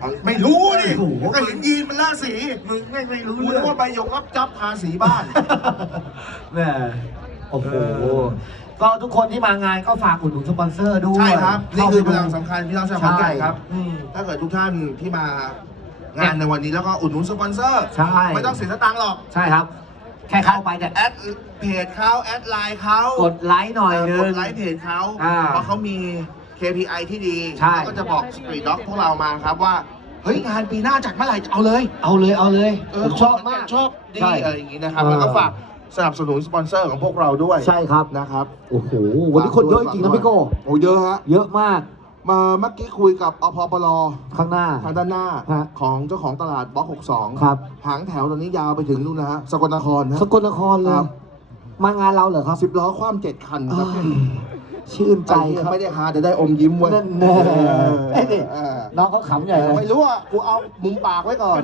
เอาไม่รู้ดิโอ้โหก็เห็นยีนมันล่าสีมึงไม่ไม่รู้กูเรื่นึอกงว่าใบหยกรับจับทาสีบ้านแม่โอ้โหเออก็ทุกคนที่มางานก็ฝากอุดหนุนสปอนเซอร์ด้วยใช่ครับนี่เข้าคือไปพดูลังสำคัญพี่น้องชาวขอนแก่นครับอืมถ้าเกิดทุกท่านที่มางานในวันนี้แล้วก็อุดหนุนสปอนเซอร์ใช่ไม่ต้องเสียสตังค์หรอกใช่ครับแค่เข้าไปแต่แอดเพจเขาแอดไลน์เขากดไลค์หน่อยนึกงดไลค์เพจเขาอ่าเพราะเขามี KPI ที่ดีใช่เขาก็จะบอก Street Dog พวกเรามาครับว่า เฮ้ย งานปีหน้าจัดเมื่อไหร่เอาเลยเอาเลยเอาเลยเผมชอบมาก ชอบดีใช่อะไรอย่างงี้นะครับเออแล้วก็ฝากสนับสนุนสปอนเซอร์ของพวกเราด้วยใช่ครับนะครับ โอ้โหวันนี้คนเยอะจริงๆนะพี่โก้โอ้เยอะฮะ เยอะมากมาเมื่อกี้คุยกับอพปลข้างหน้า ทางด้านหน้าฮะ ของเจ้าของตลาดบล็อก 62 ครับ หางแถวตอนนี้ยาวไปถึงนู่นนะฮะสกลนครนะ สกลนครเลคยรับ มางานเราเหรอครับ สิบล้อคว่ำเจ็ดคันครับอ้าวชื่นใจครับ ไม่ได้หาแต่ได้อมยิ้มเว้ยนั่นแน่เอ้ยนี่ เออน้องเขาขำใหญ่เลยไม่รู้อะกูเอามุมปากไว้ก่อน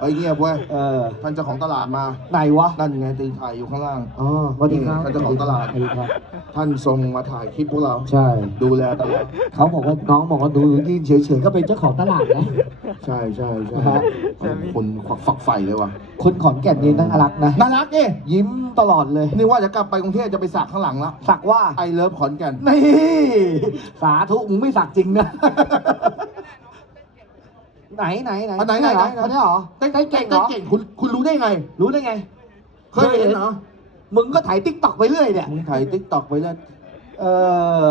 ไอ้เงียบเว้ยเออท่านเจ้าของตลาดมา ไหนวะนั่นไงตีถ่ายอยู่ข้างล่าง อ๋อสวัสดีครับท่านเจ้าของตลาด สวัสดีครับ ท่านทรงมาถ่ายคลิปพวกเรา ใช่ ดูแลตลอด เขาบอกว่าน้องบอกว่าดูยืนเฉยๆก็เป็นเจ้าของตลาดนะ ใช่ใช่ใช่นะฮะ คนขวักฝักใฝ่เลยว่ะคนขอนแก่นนี่น่ารักนะ น่ารักดิยิ้มตลอดเลย นี่ว่าจะกลับไปกรุงเทพจะไปสักข้างหลังละสักว่าไอเลิฟขอนแก่นนี่สาธุมึงไม่สักจริงนะ ไหนไหนไหนอันไหนไหนไหนคนนี้เหรอเต้นเต้นเก่งเหรอ เก่งคุณคุณรู้ได้ไง รู้ได้ไง เคยเห็นเหรอ มึงก็ถ่ายติ๊กต็อกไปเรื่อยเนี่ย มึงถ่ายติ๊กต็อกไปแล้ว เออ